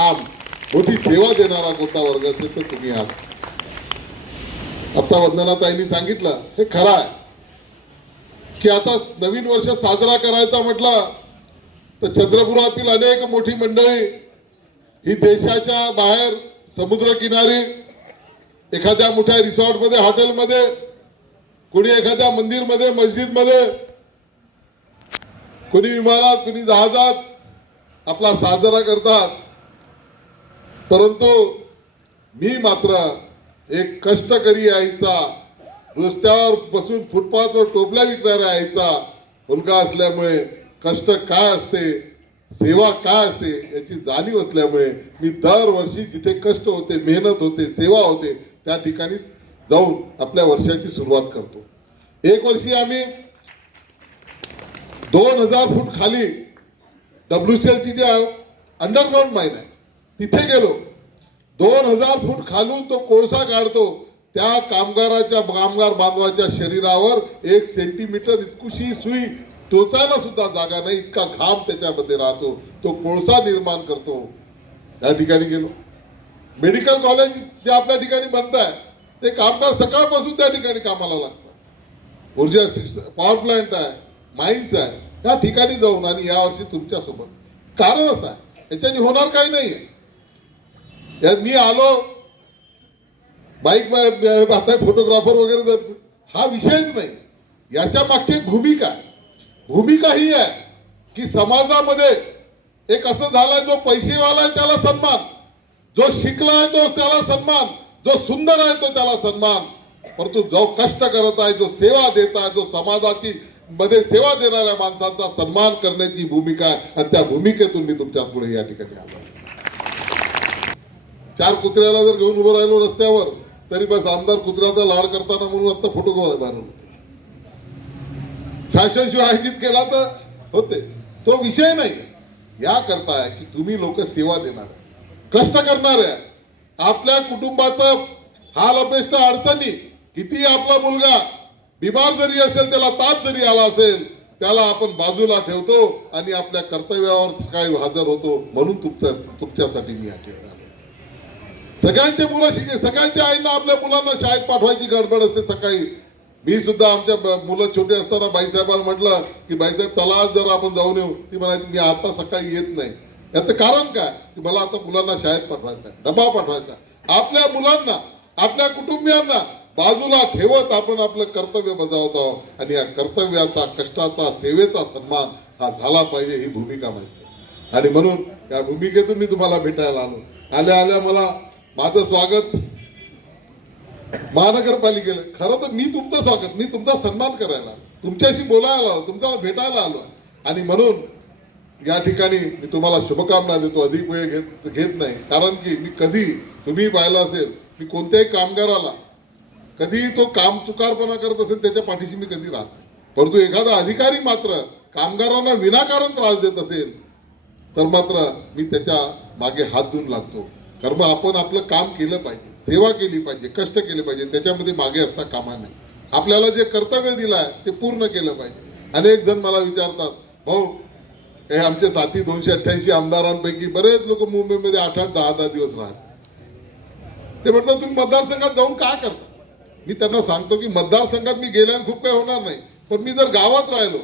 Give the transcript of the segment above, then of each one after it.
काम मोठी सेवा देणारा कोणता वर्ग असेल तर तुम्ही आहात. आता वंदनाताईंनी सांगितलं हे खरं आहे. की आता नवीन वर्ष साजरा करायचा म्हटलं तर चंद्रपुरातील अनेक मोठी मंडळी ही देशाच्या बाहेर समुद्रकिनारी एखाद्या मोठ्या रिसॉर्टमध्ये हॉटेलमध्ये कोणी एखाद्या मंदिरमध्ये मस्जिदमध्ये कोणी विमानात कोणी जहाजात आपला साजरा करतात. परंतु मी मात्र एक कष्टकरी आईचा रस्त्यावर बसून फुटपाथवर टोपल्या विकणाऱ्या आईचा मुलगा असल्यामुळे कष्ट काय असते सेवा काय असते याची जाणीव असल्यामुळे मी दरवर्षी जिथे कष्ट होते मेहनत होते सेवा होते त्या ठिकाणी जाऊन आपल्या वर्षाची सुरुवात करतो. एक वर्षी आम्ही दोन हजार फूट खाली डब्ल्यू सी एलची जी अंडरग्राऊंड माईन आहे तिथे गेलो. दोन हजार फूट खालून तो कोळसा काढतो त्या कामगाराच्या कामगार बांधवाच्या शरीरावर एक सेंटीमीटर इतकुशी सुई टोचायला सुद्धा जागा नाही इतका घाम त्याच्यामध्ये राहतो. तो कोळसा निर्माण करतो. त्या ठिकाणी गेलो. मेडिकल कॉलेज जे आपल्या ठिकाणी बनत आहे ते कामगार सकाळपासून त्या ठिकाणी कामाला लागतात. ऊर्जा पॉवर प्लांट आहे माइन्स आहे त्या ठिकाणी जाऊन आणि यावर्षी तुमच्यासोबत. कारण असं आहे याच्याने होणार काही नाही आहे मी आलो. बाईक आता फोटोग्राफर वगैरे हा विषयच नाही. याच्या मागची भूमिका भूमिका ही आहे की समाजामध्ये एक असं झालाय जो पैसेवाला आहे त्याला सन्मान. जो शिकला आहे तो त्याला सन्मान. जो सुंदर आहे तो त्याला सन्मान. परंतु जो कष्ट करत आहे जो सेवा देत आहे जो समाजाची मध्ये सेवा देणाऱ्या माणसांचा सन्मान करण्याची भूमिका आहे. आणि त्या भूमिकेतून मी तुमच्यापुढे या ठिकाणी आलो चार कुत्र्याला जर घेऊन उभं राहिलो रस्त्यावर तरी बस आमदार कुत्र्याचा लाड करताना म्हणून आता फोटो बाहेर शासन शो आयोजित केला तर होते. तो विषय नाही. या करताय की तुम्ही लोक सेवा देणार कष्ट करणार आहे. आपल्या कुटुंबाचा हाल अपेष्ट अडचणी किती आपला मुलगा बिमार जरी असेल त्याला ताप जरी आला असेल त्याला आपण बाजूला ठेवतो आणि आपल्या कर्तव्यावर सकाळी हजर होतो म्हणून तुमच्या तुमच्यासाठी मी हा ठेवणार सगळ्यांचे मुलं शिके सगळ्यांच्या आईना आपल्या मुलांना शाळेत पाठवायची गडबड असते सकाळी. मी सुद्धा आमच्या मुलं छोटे असताना बाईसाहेबांना म्हटलं की बाईसाहेब चला आज जर आपण जाऊन येऊ. ती म्हणायची मी आता सकाळी येत नाही. याचं कारण काय? की मला आता मुलांना शाळेत पाठवायचा डबा पाठवायचा आपल्या मुलांना आपल्या कुटुंबियांना बाजूला ठेवत आपण आपलं कर्तव्य बजावत आहोत. आणि या कर्तव्याचा कष्टाचा सेवेचा सन्मान हा झाला पाहिजे ही भूमिका माहिती आणि म्हणून या भूमिकेतून मी तुम्हाला भेटायला आलो. आल्या आल्या मला माझं स्वागत महानगरपालिकेला. खरं तर मी तुमचं स्वागत मी तुमचा सन्मान करायला तुमच्याशी बोलायला आलो तुमचा भेटायला आलो. आणि म्हणून या ठिकाणी मी तुम्हाला शुभकामना देतो अधिक वेळ घेत घेत नाही. कारण की मी कधी तुम्ही पाहिलं असेल मी कोणत्याही कामगाराला कधी तो काम चुकारपणा करत असेल त्याच्या पाठीशी मी कधी राहत नाही. परंतु एखादा अधिकारी मात्र कामगारांना विनाकारण त्रास देत असेल तर मात्र मी त्याच्यामागे हात धुवून लागतो. कारण मग आपण आपलं काम केलं पाहिजे सेवा केली पाहिजे कष्ट केले पाहिजे त्याच्यामध्ये मागे असता कामा नाही आपल्याला जे कर्तव्य दिलं आहे ते पूर्ण केलं पाहिजे. अनेक जण मला विचारतात भाऊ हे आमचे साथी दोनशे अठ्ठ्याऐंशी आमदारांपैकी बरेच लोक मुंबईमध्ये आठ आठ दहा दहा दिवस राहतात. ते म्हणतात तुम्ही मतदारसंघात जाऊन काय करता? मी त्यांना सांगतो की मतदारसंघात मी गेल्याने खूप काही होणार नाही पण मी जर गावात राहिलो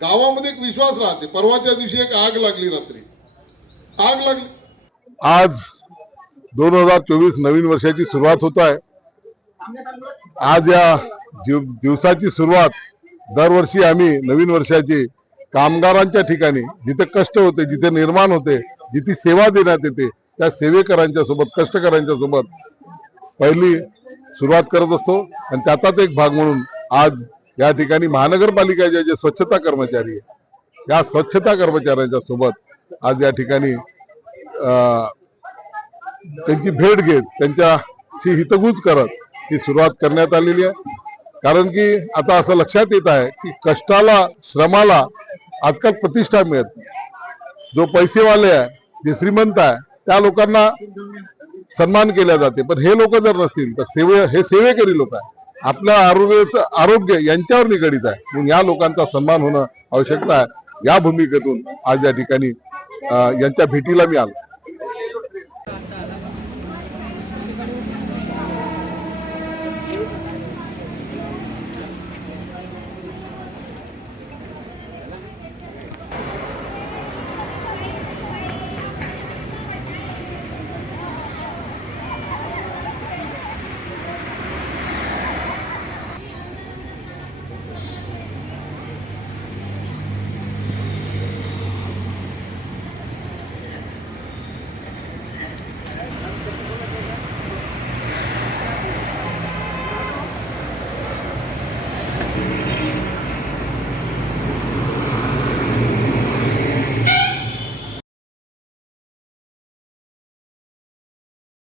गावामध्ये एक विश्वास राहते. परवाच्या दिवशी एक आग लागली रात्री. आग लागली. आज दोन हजार चोवीस नवीन वर्षाची सुरुवात होत आहे. आज या दिवसाची सुरुवात दरवर्षी आम्ही नवीन वर्षाची कामगारांच्या ठिकाणी जिथे कष्ट होते जिथे निर्माण होते जिथे सेवा देण्यात येते त्या सेवेकरांच्या सोबत कष्टकऱ्यांच्या सोबत पहिली सुरुवात करत असतो. आणि त्याचाच एक भाग म्हणून आज या ठिकाणी महानगरपालिकेचे जे स्वच्छता कर्मचारी या स्वच्छता कर्मचाऱ्यांच्या सोबत आज या ठिकाणी त्यांची भेट घेत त्यांच्याशी हितगुज करत ही सुरुवात करण्यात आलेली आहे. कारण की आता असं लक्षात येत आहे की कष्टाला श्रमाला आजकाल प्रतिष्ठा मिळत नाही. जो पैसेवाले आहे जे श्रीमंत आहे त्या लोकांना सन्मान केला जाते. पण हे लोक जर नसतील तर सेवे हे सेवेकरी लोक आहे आपल्या आरोग्याचं आरोग्य यांच्यावर निगडीत आहे. म्हणून या लोकांचा सन्मान होणं आवश्यकता आहे. या भूमिकेतून आज या ठिकाणी यांच्या भेटीला मी आलो. Thank you.